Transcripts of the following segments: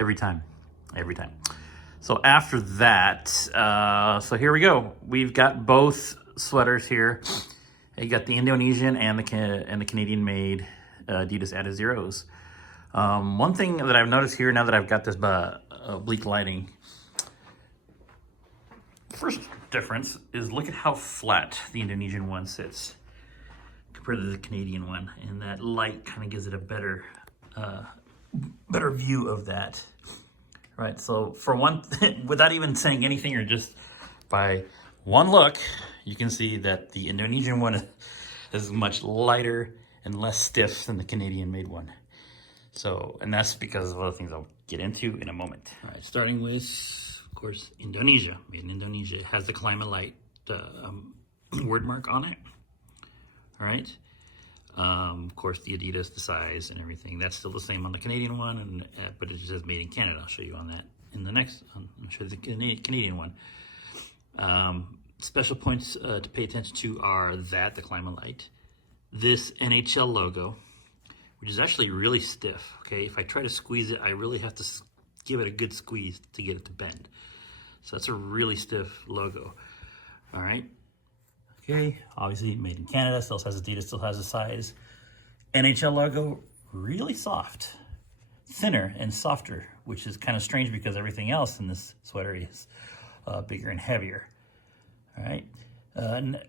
every time, every time. So after that, so here we go. We've got both sweaters here. You got the Indonesian and the Canadian-made Adidas Adizeros. One thing that I've noticed here now that I've got this oblique lighting, first difference is look at how flat the Indonesian one sits compared to the Canadian one, and that light kind of gives it a better view of that. Right, so for one, without even saying anything or just by one look, you can see that the Indonesian one is much lighter and less stiff than the Canadian-made one. So, and that's because of other things I'll get into in a moment. All right, starting with, of course, Indonesia. Made in Indonesia. It has the Climate Light word mark on it. All right. Of course, the Adidas, the size, and everything. That's still the same on the Canadian one, and but it just says made in Canada. I'll show you on that in the next. I'll show you the Canadian one. Special points to pay attention to are that the Climate Light, this NHL logo, which is actually really stiff. Okay, if I try to squeeze it, I really have to give it a good squeeze to get it to bend. So that's a really stiff logo. All right. Okay, obviously made in Canada, still has Adidas, still has the size. NHL logo, really soft, thinner and softer, which is kind of strange because everything else in this sweater is bigger and heavier. All right,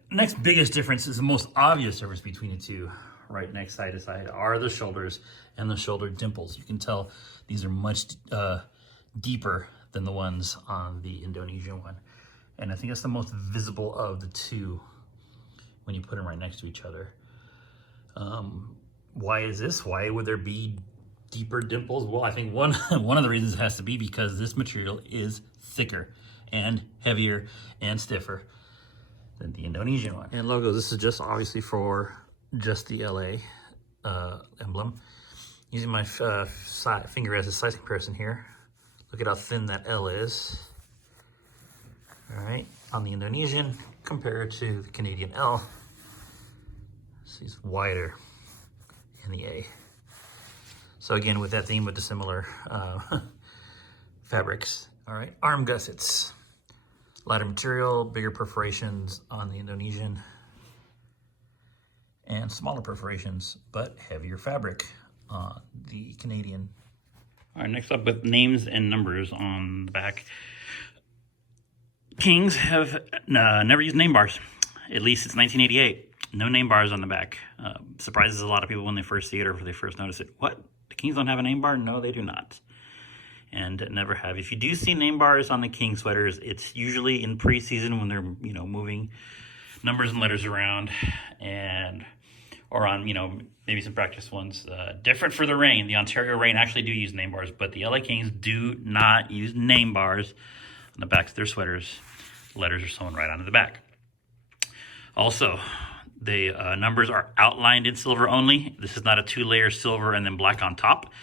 next biggest difference is the most obvious difference between the two, right next side to side, are the shoulders and the shoulder dimples. You can tell these are much deeper than the ones on the Indonesian one. And I think that's the most visible of the two when you put them right next to each other. Why is this? Why would there be deeper dimples? Well, I think one of the reasons has to be because this material is thicker and heavier and stiffer than the Indonesian one. And logos, this is just obviously for just the LA emblem. Using my finger as a size comparison here. Look at how thin that L is. All right, on the Indonesian compared to the Canadian L, it's wider in the A. So again, with that theme with the similar fabrics. All right, arm gussets, lighter material, bigger perforations on the Indonesian, and smaller perforations, but heavier fabric on the Canadian. All right, next up with names and numbers on the back. Kings have never used name bars, at least since 1988. No name bars on the back. Surprises a lot of people when they first see it or when they first notice it. What? The Kings don't have a name bar? No, they do not. And never have. If you do see name bars on the King sweaters, it's usually in preseason when they're, moving numbers and letters around, or on, maybe some practice ones. Different for the Reign. The Ontario Reign actually do use name bars, but the LA Kings do not use name bars on the backs of their sweaters. Letters are sewn right onto the back. Also, the numbers are outlined in silver only. This is not a two-layer silver and then black on top.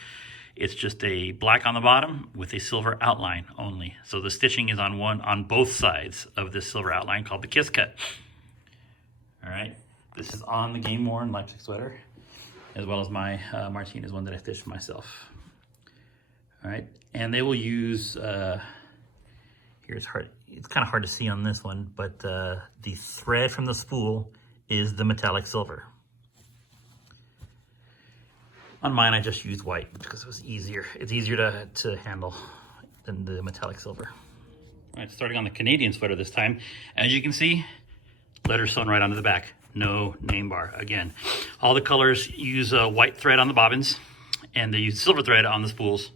It's just a black on the bottom with a silver outline only. So the stitching is on both sides of this silver outline called the kiss cut. All right, this is on the game-worn Leipsic sweater, as well as my Martinez one that I stitched myself. All right, and they will use, here it's hard, it's kind of hard to see on this one, but the thread from the spool is the metallic silver. On mine, I just used white because it was easier. It's easier to handle than the metallic silver. All right, starting on the Canadian sweater this time. As you can see, letters sewn right onto the back. No name bar. Again, all the colors use white thread on the bobbins, and they use silver thread on the spools,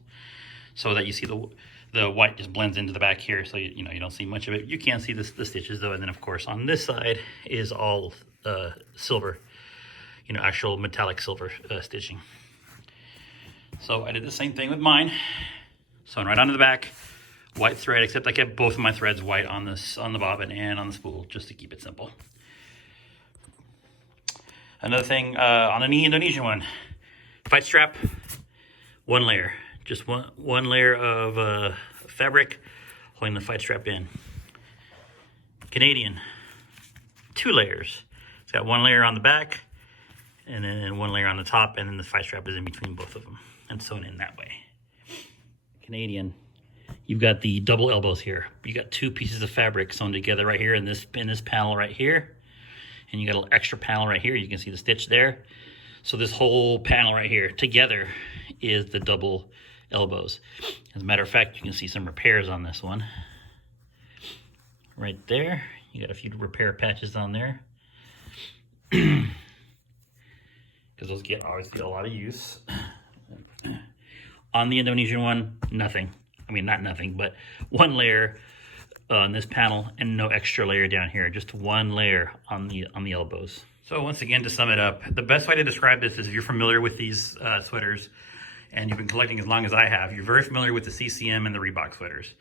so that you see the white just blends into the back here, so you don't see much of it. You can see the stitches though, and then of course on this side is all silver, actual metallic silver stitching. So I did the same thing with mine. Sewn right onto the back, white thread, except I kept both of my threads white on the bobbin and on the spool, just to keep it simple. Another thing on the Indonesian one, fight strap, one layer, just one layer of fabric holding the fight strap in. Canadian, 2 layers. It's got 1 layer on the back and then 1 layer on the top, and then the fight strap is in between both of them and sewn in that way. Canadian. You've got the double elbows here. You got two pieces of fabric sewn together right here in this panel right here. And you got a little extra panel right here. You can see the stitch there. So this whole panel right here together is the double elbows. As a matter of fact, you can see some repairs on this one. Right there. You got a few repair patches on there. Because those get obviously a lot of use. On the Indonesian one, nothing. I mean, not nothing, but one layer on this panel and no extra layer down here. Just one layer on the elbows. So once again, to sum it up, the best way to describe this is if you're familiar with these sweaters and you've been collecting as long as I have, you're very familiar with the CCM and the Reebok sweaters.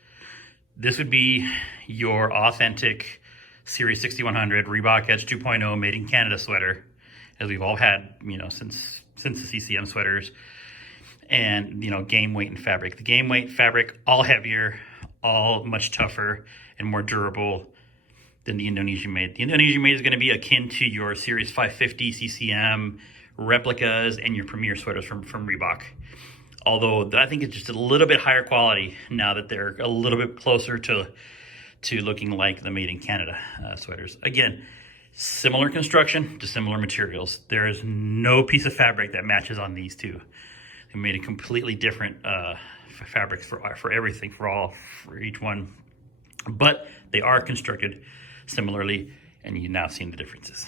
This would be your authentic Series 6100 Reebok Edge 2.0 made in Canada sweater, as we've all had, you know, since the CCM sweaters. And, you know, game weight and fabric. The game weight fabric, all heavier, all much tougher and more durable than the Indonesian made. The Indonesian made is going to be akin to your Series 550 CCM replicas and your Premier sweaters from Reebok. Although I think it's just a little bit higher quality now that they're a little bit closer to looking like the made in Canada sweaters. Again, similar construction to similar materials. There is no piece of fabric that matches on these two. They made a completely different fabrics for everything, for each one. But they are constructed similarly, and you've now seen the differences.